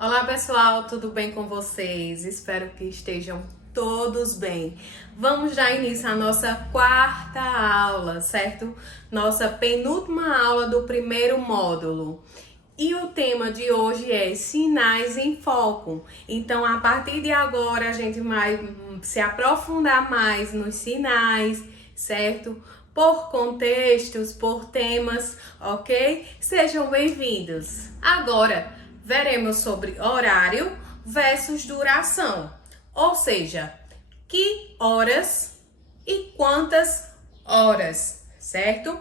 Olá pessoal, tudo bem com vocês? Espero que estejam todos bem. Vamos dar início à nossa quarta aula, certo? Nossa penúltima aula do primeiro módulo. E o tema de hoje é sinais em foco. Então, a partir de agora, a gente vai se aprofundar mais nos sinais, certo? Por contextos, por temas, ok? Sejam bem-vindos. Agora, veremos sobre horário versus duração, ou seja, que horas e quantas horas, certo?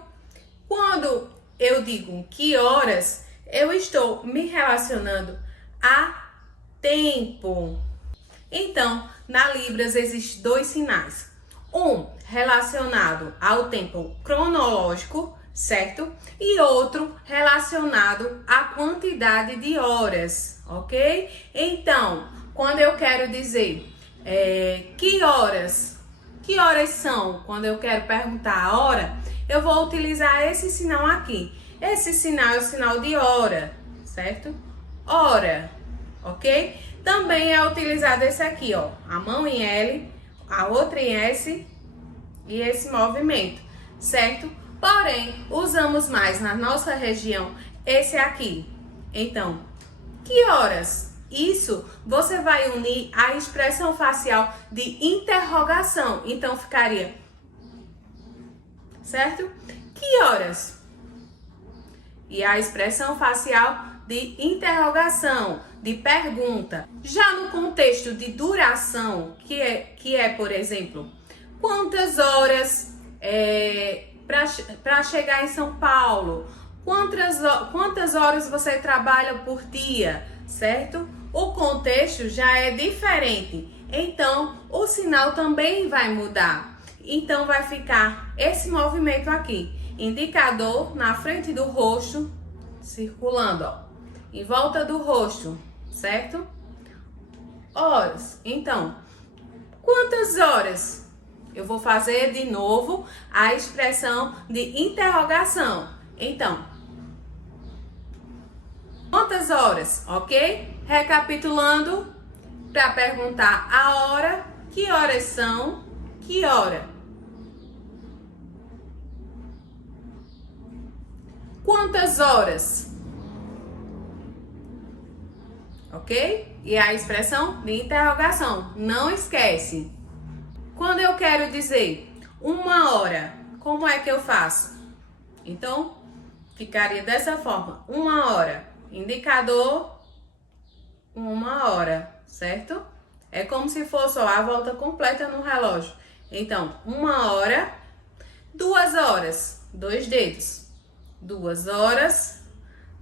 Quando eu digo que horas, eu estou me relacionando a tempo. Então, na Libras existem dois sinais. Um relacionado ao tempo cronológico, certo? E outro relacionado à quantidade de horas, ok? Então, quando eu quero dizer que horas são, quando eu quero perguntar a hora, eu vou utilizar esse sinal aqui. Esse sinal é o sinal de hora, certo? Hora, ok? Também é utilizado esse aqui, ó, a mão em L, a outra em S e esse movimento, certo? Porém, usamos mais na nossa região esse aqui. Então, que horas? Isso você vai unir a expressão facial de interrogação. Então, ficaria, certo? Que horas? E a expressão facial de interrogação, de pergunta. Já no contexto de duração, que é por exemplo, quantas horas para chegar em São Paulo? Quantas horas você trabalha por dia, certo? O contexto já é diferente, então o sinal também vai mudar. Então vai ficar esse movimento aqui, indicador na frente do rosto, circulando, ó, em volta do rosto, certo? Horas. Então, quantas horas? Eu vou fazer de novo a expressão de interrogação. Então, quantas horas, ok? Recapitulando, para perguntar a hora, que horas são, que hora? Quantas horas? Ok? E a expressão de interrogação, não esquece. Quando eu quero dizer 1 hora, como é que eu faço? Então, ficaria dessa forma, 1 hora, indicador 1 hora, certo? É como se fosse ó, a volta completa no relógio. Então, 1 hora, 2 horas, 2 dedos. 2 horas,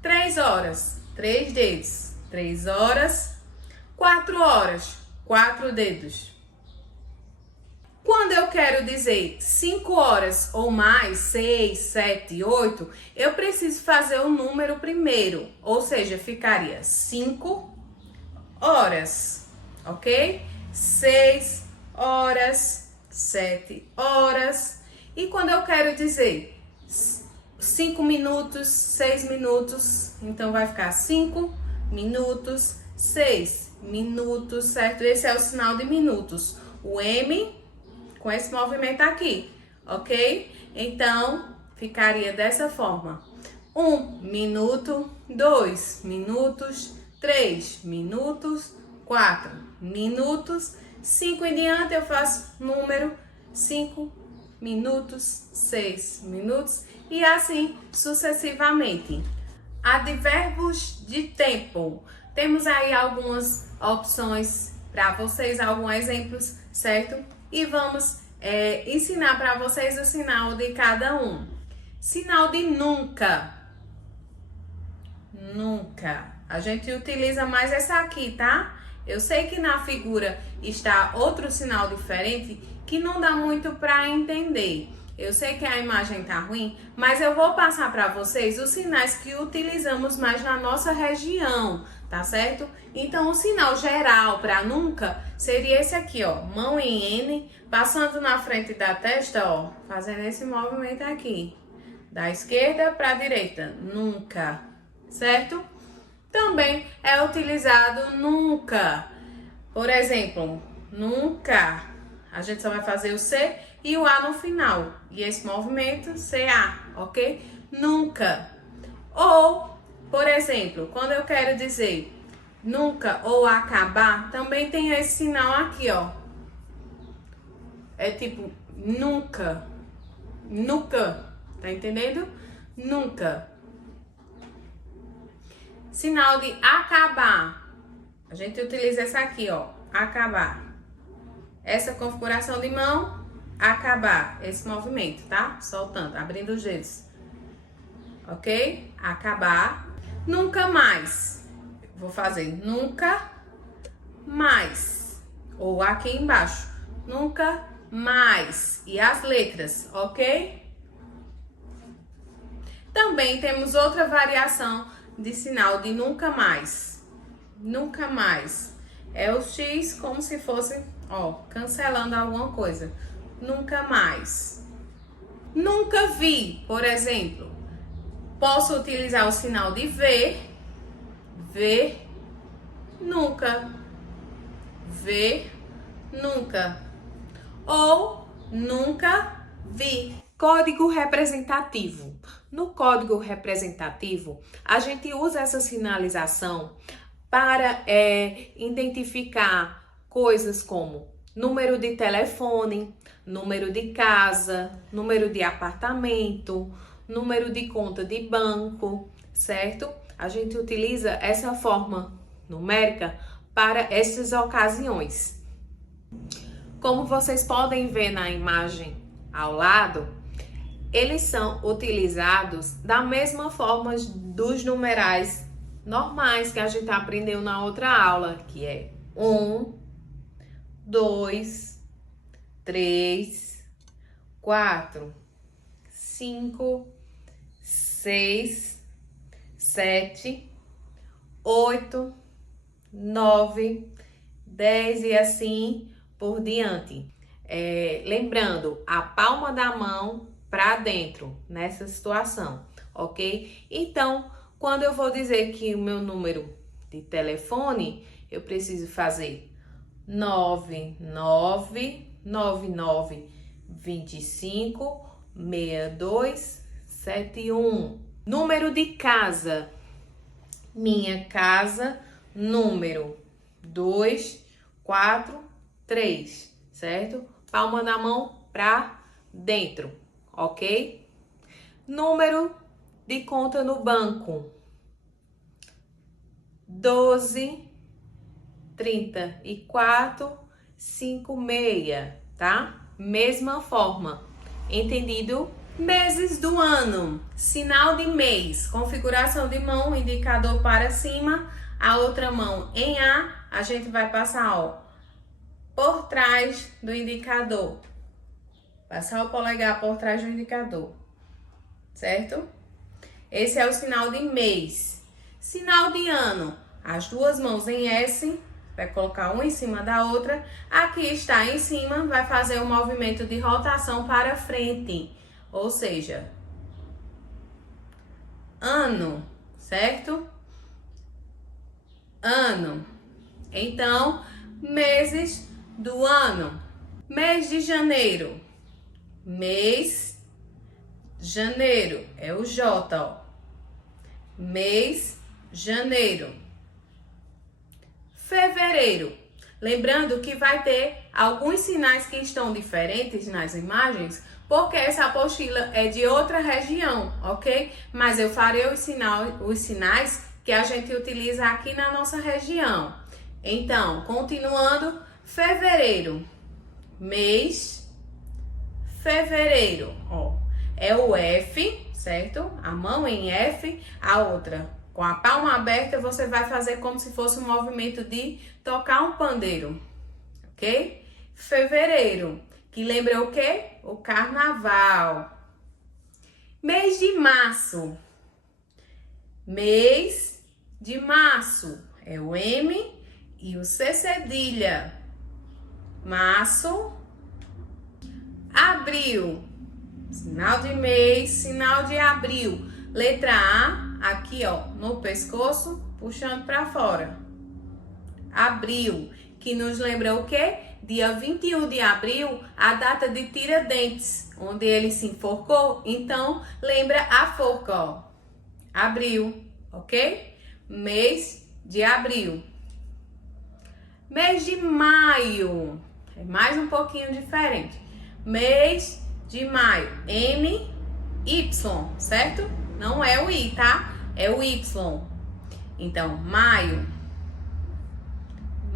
3 horas, 3 dedos, 3 horas, 4 horas, 4 dedos. Quando eu quero dizer 5 horas ou mais, 6, 7, 8, eu preciso fazer o número primeiro, ou seja, ficaria 5 horas, ok? 6 horas, 7 horas. E quando eu quero dizer 5 minutos, 6 minutos, então vai ficar 5 minutos, 6 minutos, certo? Esse é o sinal de minutos. O M com esse movimento aqui, ok? Então, ficaria dessa forma. 1 minuto, 2 minutos, 3 minutos, 4 minutos, 5 em diante eu faço número 5 minutos, 6 minutos e assim sucessivamente. Advérbios de tempo. Temos aí algumas opções para vocês, alguns exemplos, certo? E vamos ensinar para vocês o sinal de cada um. Sinal de nunca. Nunca. A gente utiliza mais essa aqui, tá? Eu sei que na figura está outro sinal diferente que não dá muito para entender. Eu sei que a imagem tá ruim, mas eu vou passar para vocês os sinais que utilizamos mais na nossa região, tá certo? Então, o sinal geral para nunca seria esse aqui, ó, mão em N, passando na frente da testa, ó, fazendo esse movimento aqui, da esquerda para a direita, nunca, certo? Também é utilizado nunca. Por exemplo, nunca. A gente só vai fazer o C e o A no final. E esse movimento, CA, ok? Nunca. Ou, por exemplo, quando eu quero dizer nunca ou acabar, também tem esse sinal aqui, ó. É tipo nunca. Nunca. Tá entendendo? Nunca. Sinal de acabar. A gente utiliza essa aqui, ó. Acabar. Essa configuração de mão, acabar. Esse movimento, tá? Soltando, abrindo os dedos. Ok? Acabar. Nunca mais. Vou fazer nunca mais. Ou aqui embaixo. Nunca mais. E as letras, ok? Também temos outra variação de sinal de nunca mais. Nunca mais. É o X como se fosse, ó, cancelando alguma coisa. Nunca mais. Nunca vi, por exemplo. Posso utilizar o sinal de ver. Ver. Nunca. Ver. Nunca. Ou nunca vi. Código representativo. No código representativo, a gente usa essa sinalização para identificar coisas como número de telefone, número de casa, número de apartamento, número de conta de banco, certo? A gente utiliza essa forma numérica para essas ocasiões. Como vocês podem ver na imagem ao lado, eles são utilizados da mesma forma dos numerais normais que a gente aprendeu na outra aula, que é 1, 2, 3, 4, 5, 6, 7, 8, 9, 10 e assim por diante. Lembrando, a palma da mão para dentro, nessa situação, ok? Então, quando eu vou dizer que o meu número de telefone, eu preciso fazer 9999256271. Número de casa, minha casa, número 243, certo? Palma da mão para dentro, ok? Número de conta no banco, 123456, tá? Mesma forma, entendido? Meses do ano, sinal de mês, configuração de mão, indicador para cima, a outra mão em A gente vai passar, ó, por trás do indicador. Passar o polegar por trás do indicador, certo? Esse é o sinal de mês. Sinal de ano, as duas mãos em S, vai colocar uma em cima da outra. Aqui está em cima, vai fazer um movimento de rotação para frente, ou seja, ano, certo? Ano. Então, meses do ano. Mês de janeiro. Mês, janeiro, é o J, ó. Mês, janeiro. Fevereiro. Lembrando que vai ter alguns sinais que estão diferentes nas imagens, porque essa apostila é de outra região, ok? Mas eu farei os sinais que a gente utiliza aqui na nossa região. Então, continuando, fevereiro. Mês, fevereiro, ó, é o F, certo? A mão em F, a outra com a palma aberta, você vai fazer como se fosse um movimento de tocar um pandeiro, ok? Fevereiro, que lembra o quê? O carnaval. Mês de março. Mês de março, é o M e o C cedilha. Março. Abril, sinal de mês, sinal de abril. Letra A, aqui ó, no pescoço, puxando para fora. Abril, que nos lembra o quê? Dia 21 de abril, a data de Tiradentes, onde ele se enforcou. Então, lembra a forca, ó. Abril, ok? Mês de abril. Mês de maio, é mais um pouquinho diferente. Mês de maio, MY, certo? Não é o I, tá? É o Y. Então, maio.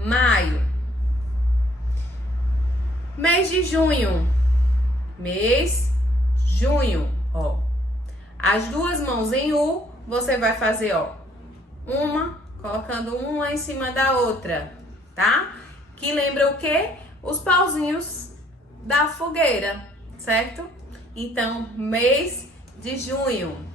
Maio. Mês de junho. Mês, junho, ó. As duas mãos em U, você vai fazer, ó, uma, colocando uma em cima da outra, tá? Que lembra o quê? Os pauzinhos da fogueira, certo? Então, mês de junho.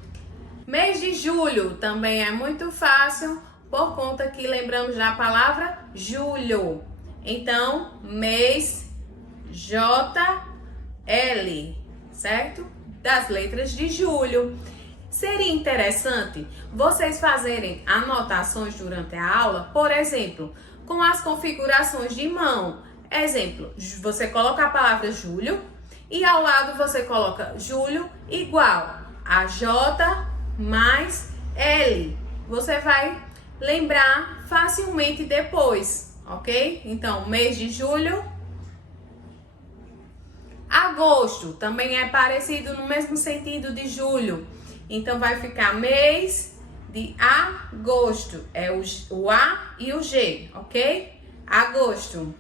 Mês de julho também é muito fácil, por conta que lembramos da palavra julho. Então, mês JL, certo? Das letras de julho. Seria interessante vocês fazerem anotações durante a aula, por exemplo, com as configurações de mão. Exemplo, você coloca a palavra julho e ao lado você coloca julho igual a J mais L. Você vai lembrar facilmente depois, ok? Então, mês de julho. Agosto também é parecido no mesmo sentido de julho. Então, vai ficar mês de agosto. É o A e o G, ok? Agosto.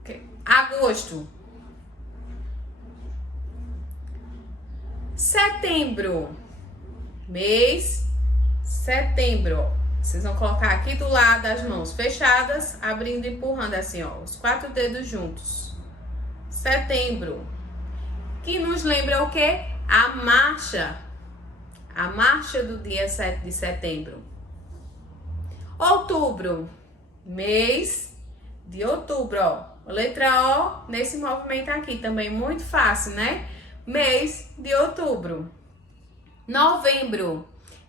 Okay. Agosto. Setembro. Mês setembro. Vocês vão colocar aqui do lado as mãos fechadas, abrindo e empurrando assim, ó, os 4 dedos juntos. Setembro. Que nos lembra o quê? A marcha. A marcha do dia 7 de setembro. Outubro. Mês de outubro, ó. Letra O nesse movimento aqui, também muito fácil, né? Mês de outubro. Novembro.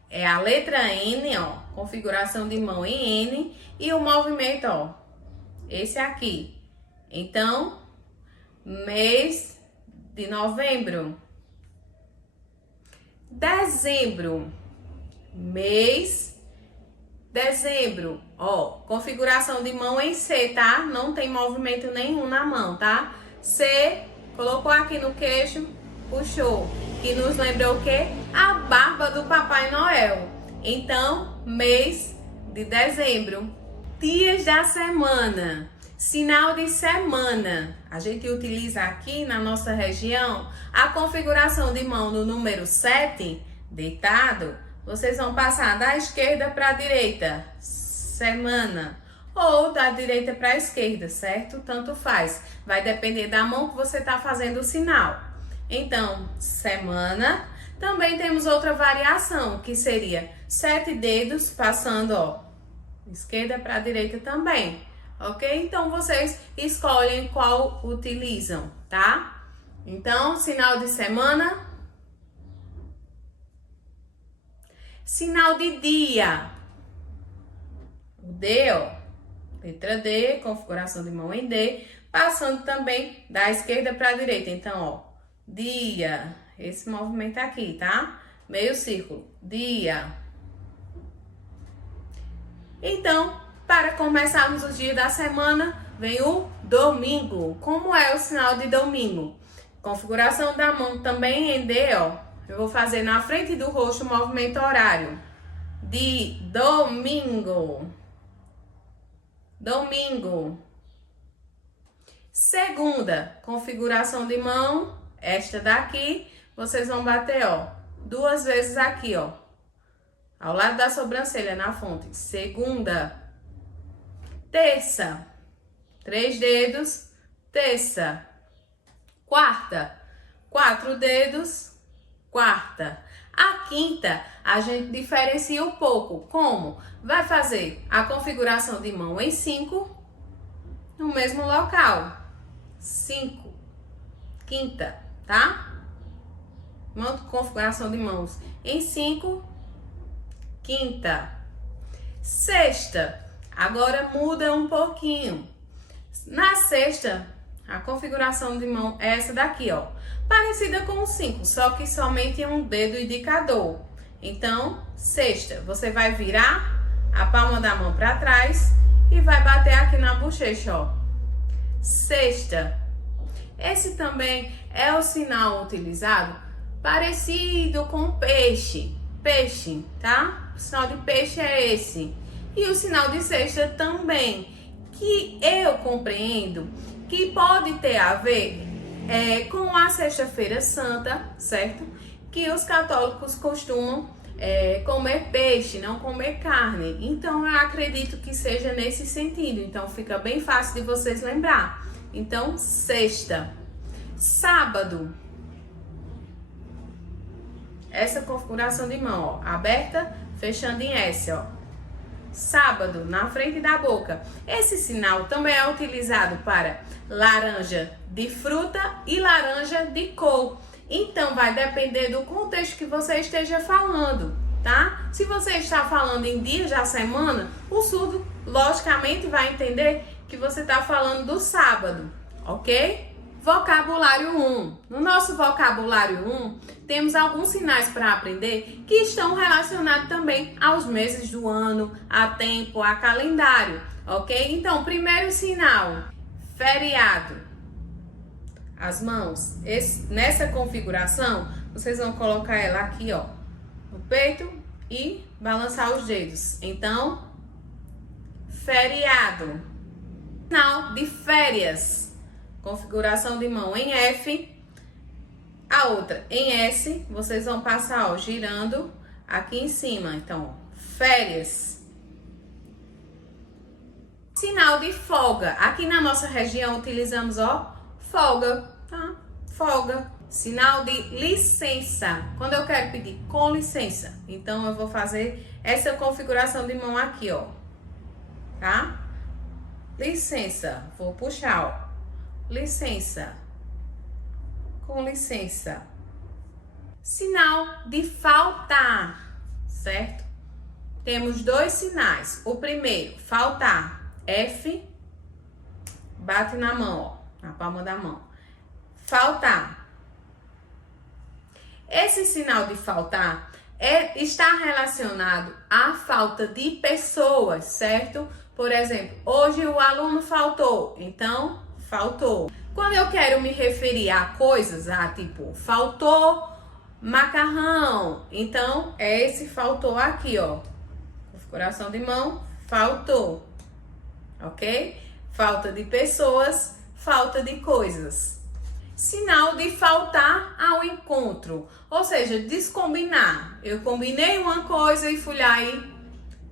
É a letra N, ó, configuração de mão em N e o movimento, ó, esse aqui. Então, mês de novembro. Dezembro, mês dezembro, ó, configuração de mão em C, tá? Não tem movimento nenhum na mão, tá? C, colocou aqui no queixo, puxou. Que nos lembra o quê? A barba do Papai Noel. Então, mês de dezembro. Dias da semana. Sinal de semana. A gente utiliza aqui na nossa região a configuração de mão no número 7, deitado. Vocês vão passar da esquerda para a direita, semana. Ou da direita para a esquerda, certo? Tanto faz. Vai depender da mão que você está fazendo o sinal. Então, semana. Também temos outra variação, que seria 7 dedos passando, ó, esquerda para a direita também, ok? Então, vocês escolhem qual utilizam, tá? Então, sinal de semana. Sinal de dia. O D, ó, letra D, configuração de mão em D, passando também da esquerda para a direita. Então, ó, dia, esse movimento aqui, tá? Meio círculo, dia. Então, para começarmos os dias da semana, vem o domingo. Como é o sinal de domingo? Configuração da mão também em D, ó. Eu vou fazer na frente do rosto o movimento horário. De domingo. Domingo. Segunda, configuração de mão. Esta daqui, vocês vão bater, ó, 2 vezes aqui, ó, ao lado da sobrancelha, na fonte. Segunda. Terça, 3 dedos, terça. Quarta, 4 dedos, quarta. A quinta, a gente diferencia um pouco. Como? Vai fazer a configuração de mão em 5, no mesmo local. 5, quinta. Tá? Configuração de mãos em 5, quinta. Sexta, agora muda um pouquinho. Na sexta, a configuração de mão é essa daqui, ó. Parecida com o 5, só que somente é um dedo indicador. Então, sexta, você vai virar a palma da mão para trás e vai bater aqui na bochecha, ó. Sexta. Esse também é o sinal utilizado parecido com peixe. Peixe, tá? O sinal de peixe é esse. E o sinal de sexta também, que eu compreendo que pode ter a ver com a Sexta-feira Santa, certo? Que os católicos costumam comer peixe, não comer carne. Então, eu acredito que seja nesse sentido. Então, fica bem fácil de vocês lembrar. Então, sexta. Sábado. Essa configuração de mão, ó, aberta, fechando em S, ó. Sábado, na frente da boca. Esse sinal também é utilizado para laranja de fruta e laranja de cor. Então, vai depender do contexto que você esteja falando, tá? Se você está falando em dias da semana, o surdo, logicamente, vai entender que você está falando do sábado, ok? Vocabulário 1. No nosso vocabulário 1, temos alguns sinais para aprender que estão relacionados também aos meses do ano, a tempo, a calendário, ok? Então, primeiro sinal, feriado. As mãos, nessa configuração, vocês vão colocar ela aqui, ó, no peito e balançar os dedos. Então, feriado. Sinal de férias. Configuração de mão em F, a outra em S, vocês vão passar, ó, girando aqui em cima. Então, férias. Sinal de folga. Aqui na nossa região utilizamos, ó, folga, tá? Folga. Sinal de licença. Quando eu quero pedir com licença, então eu vou fazer essa configuração de mão aqui, ó, tá? Licença. Vou puxar, ó. Licença. Com licença. Sinal de faltar, certo? Temos dois sinais. O primeiro, faltar. F, bate na mão, ó, na palma da mão. Faltar. Esse sinal de faltar está relacionado à falta de pessoas, certo? Por exemplo, hoje o aluno faltou, então faltou. Quando eu quero me referir a coisas, tipo, faltou macarrão, então é esse faltou aqui, ó. Configuração de mão, faltou, ok? Falta de pessoas, falta de coisas. Sinal de faltar ao encontro, ou seja, descombinar. Eu combinei uma coisa e fui lá e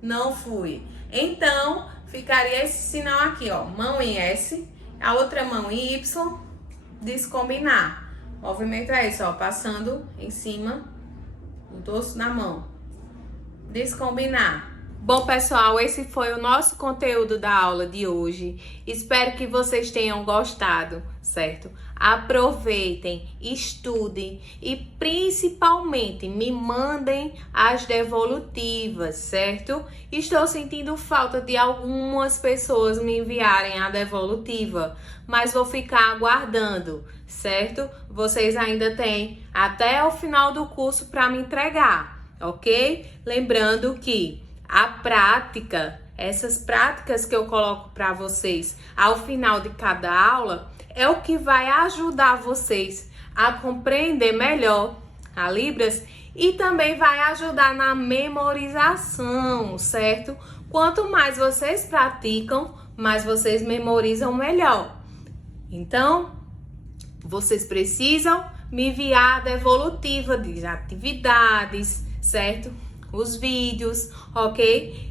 não fui. Então, ficaria esse sinal aqui, ó, mão em S, a outra mão em Y, descombinar. O movimento é esse, ó, passando em cima do dorso da mão. Descombinar. Bom, pessoal, esse foi o nosso conteúdo da aula de hoje. Espero que vocês tenham gostado, certo? Aproveitem, estudem e principalmente me mandem as devolutivas, certo? Estou sentindo falta de algumas pessoas me enviarem a devolutiva, mas vou ficar aguardando, certo? Vocês ainda têm até o final do curso para me entregar, ok? Lembrando que a prática, essas práticas que eu coloco para vocês ao final de cada aula, é o que vai ajudar vocês a compreender melhor a Libras e também vai ajudar na memorização, certo? Quanto mais vocês praticam, mais vocês memorizam melhor. Então, vocês precisam me enviar a devolutiva de atividades, certo? Os vídeos, ok?